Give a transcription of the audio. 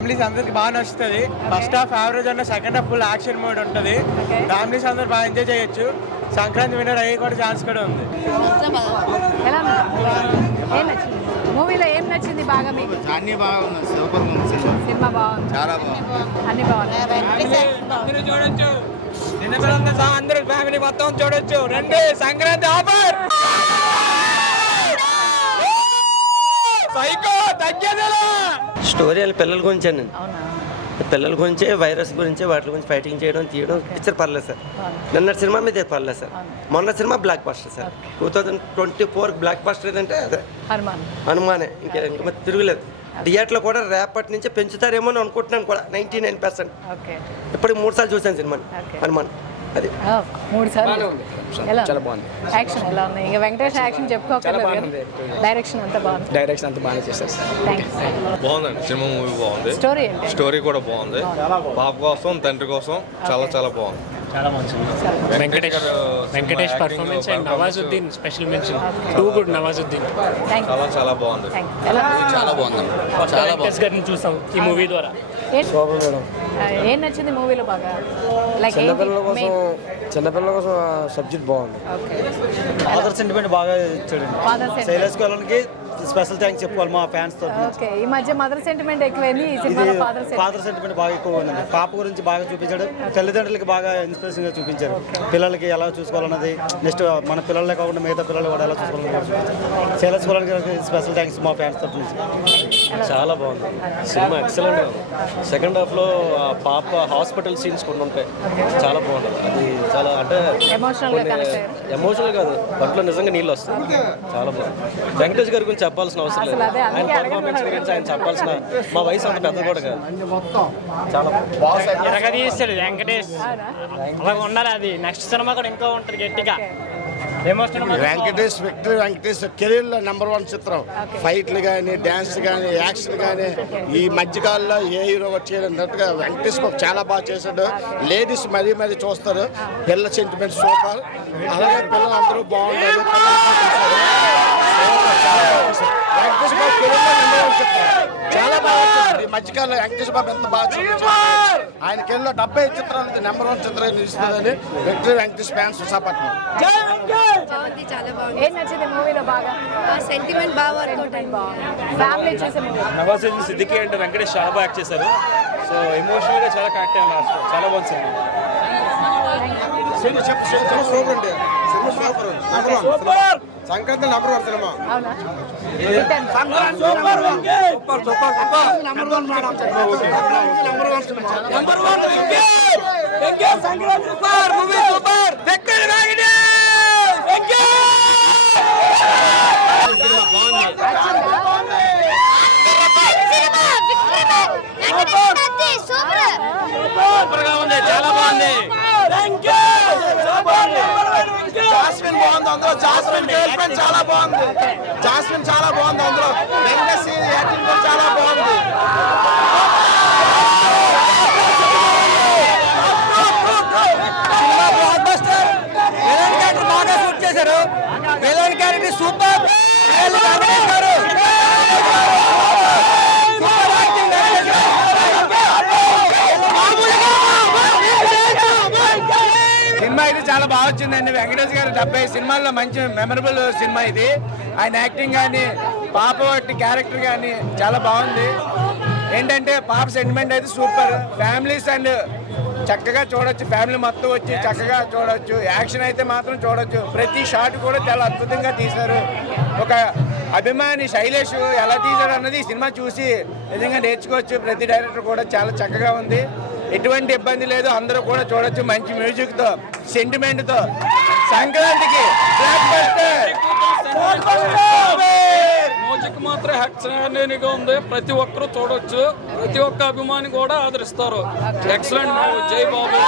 Families అందరికి బాగా నచ్చుతుంది. ఫస్ట్ హాఫ్ యావరేజ్ అన్న, second half full action mode ఉంటుంది. ఫ్యామిలీస్ అందరు బాగా ఎంజాయ్ చేయొచ్చు. సంక్రాంతి విన్నర్ అయ్యే కూడా ఛాన్స్ కూడా ఉంది. ఎలా ఏం నచ్చింది మూవీలో? ఏం నచ్చింది బాగా మీకు? అన్ని బాగుంది, సూపర్ ఉంది సినిమా బాగుంది, చాలా బాగుంది, అన్ని బాగున్నాయి. అందరూ చూడొచ్చు. అందరూ ఫ్యామిలీ మొత్తం చూడొచ్చు. రండి, సంక్రాంతి ఆఫర్. సైకో తగ్గేదేలా. స్టోరీ వాళ్ళ పిల్లల గురించి అండి. అవునా? పిల్లల గురించి, వైరస్ గురించి, వాటి గురించి ఫైటింగ్ చేయడం, తీయడం, పిక్చర్ పర్లేదు సార్. నిన్న సినిమా మీద పర్లేదు సార్. మొన్న cinema block buster sir. 2024 block buster ఏదంటే అదే హనుమానే. ఇంకా తిరుగులేదు. థియేటర్లో కూడా రేపటి నుంచి పెంచుతారేమో అని అనుకుంటున్నాను కూడా. 99%. ఇప్పటికి 3 సార్లు చూసాను సినిమాని హనుమాన్. అది 3 సార్లు. చాలా బాగుంది. యాక్షన్ ఎలా ఉంది? ఇంకా వెంకటేష్ యాక్షన్ చెప్పుకోవాలి. డైరెక్షన్ అంతా బాగుంది. డైరెక్షన్ అంతా బాగా చేస్తారు సార్. బాగుందండి సినిమా. మూవీ బాగుంది. స్టోరీ ఏంటి? స్టోరీ కూడా బాగుంది. బాబు కోసం, తండ్రి కోసం చాలా బాగుంది. చాలా బాగుంది. Venkatesh performance and Nawazuddin special mention. Too good Nawazuddin. చాలా బాగుంది. చాలా బాగుంది. చాలా బాగుంది గారిని చూసాం ఈ మూవీ ద్వారా. ఏం నచ్చింది మూవీలో బాగా? లైక్ చిన్నపిల్లల కోసం సబ్జెక్ట్ బాగుంది. ఫాదర్ సెంటిమెంట్ బాగా ఇచ్చాడు. శైలేష్ గారికి స్పెషల్ థ్యాంక్స్ చెప్పుకోవాలి మా ఫ్యాన్స్ తో. ఓకే, ఈ మధ్య మదర్ సెంటిమెంట్ ఎక్కువైంది. ఈ సినిమాలో ఫాదర్ సెంటిమెంట్ బాగా ఎక్కువ ఉందండి. పాప గురించి బాగా చూపించాడు. తల్లిదండ్రులకి బాగా ఇన్స్పిరేషన్ గా చూపించారు. పిల్లలకి ఎలా చూసుకోవాలన్నది, నెక్స్ట్ మన పిల్లలే కాకుండా మిగతా పిల్లలు కూడా ఎలా చూసుకోవాలన్నది. శైలేష్ గారికి స్పెషల్ థ్యాంక్స్ మా ఫ్యాన్స్ తరఫు నుంచి. చాలా బాగుంది సినిమా. ఎక్సలెంట్ ఉంది. సెకండ్ హాఫ్లో పాప హాస్పిటల్ సీన్స్ కొన్ని ఉంటాయి. చాలా బాగుంటుంది. అది చాలా అంటే ఎమోషనల్ కాదు, బట్లో నిజంగా నీళ్ళు వస్తాయి. చాలా బాగుంది. వెంకటేష్ గారి గురించి చెప్పాల్సిన అవసరం లేదు. ఆయన పర్ఫార్మెన్స్ గురించి ఆయన చెప్పాల్సిన, మా వయసు అంత పెద్ద కూడా కాదు. చాలా ఎరగదీస్తాడు వెంకటేష్. అలా ఉండాలి. అది నెక్స్ట్ సినిమా కూడా ఇంకా ఉంటుంది గట్టిగా. వెంకటేష్ కెరీర్ లో #1 చిత్రం. ఫైట్లు కానీ, డాన్స్ కానీ, యాక్షన్ కానీ ఈ మధ్యకాలంలో ఏ హీరో వచ్చేటట్టుగా వెంకటేష్ చాలా బాగా చేశాడు. లేడీస్ మరీ చూస్తారు. పిల్లల సెంటిమెంట్ సూపర్. అలాగే పిల్లలందరూ బాగుంటారు. వెంకటేష్ బాబు కెరీర్ లో #1 చిత్రం. చాలా బాగా వచ్చేసింది. ఈ మధ్యకాలంలో వెంకటేష్ బాబు ఎంత బాగా చూపించారు. ఆయన కెరీర్లో 75 చిత్రాలు #1 చిత్రం నిలుస్తుందని వెంకటేష్ ఫ్యాన్స్ విశాఖపట్నం. ఏం నచ్చింది మూవీలో బాగా? సెంటిమెంట్ బాగా వర్కౌట్ అయింది. ఫ్యామిలీ చూసే మూవీ. నవాజుద్దీన్ సిద్దికీ అంటే వెంకటేష్ చాలా బాగా యాక్ట్ చేశారు. సో ఎమోషనల్ గా చాలా కనెక్ట్ అయ్యాను లాస్ట్. చాలా బాగుంది సంక్రాంతి #1 సినిమా. అవునా? చాలా బాగుంది. జాస్మిన్ బాగుంది అందులో. జాస్మిన్ గర్ల్ ఫ్రెండ్ చాలా బాగుంది. జాస్మిన్ చాలా బాగుంది అందులో. వెంకటేష్ యాక్టింగ్ కూడా చాలా బాగుంది. Cinema blockbuster. Villain character బాగా షూట్ చేశారు. Villain character super. వెంకటేష్ గారు సూపర్ యాక్టింగ్. సినిమా ఇది చాలా బాగా వచ్చిందండి. వెంకటేష్ గారు 70 సినిమాల్లో మంచి మెమరబుల్ సినిమా ఇది. ఆయన యాక్టింగ్ కానీ, పాప వాటి క్యారెక్టర్ కానీ చాలా బాగుంది. ఏంటంటే పాప సెంటిమెంట్ అయితే సూపర్. ఫ్యామిలీస్ అండ్ చక్కగా చూడొచ్చు. ఫ్యామిలీ మొత్తం వచ్చి చక్కగా చూడొచ్చు. యాక్షన్ అయితే మాత్రం చూడొచ్చు. ప్రతి షాట్ కూడా చాలా అద్భుతంగా తీశారు. ఒక అభిమాని శైలేష్ ఎలా తీశాడు అన్నది ఈ సినిమా చూసి నిజంగా నేర్చుకోవచ్చు. ప్రతి డైరెక్టర్ కూడా చాలా చక్కగా ఉంది. ఎటువంటి ఇబ్బంది లేదు. అందరూ కూడా చూడొచ్చు. మంచి మ్యూజిక్తో, సెంటిమెంట్తో సంక్రాంతికి మ్యూజిక్ మాత్రం ఎక్సలెంట్గా ఉంది. ప్రతి ఒక్కరూ చూడొచ్చు. ప్రతి ఒక్క అభిమాని కూడా ఆదరిస్తారు. Excellent movie. జై బాబు.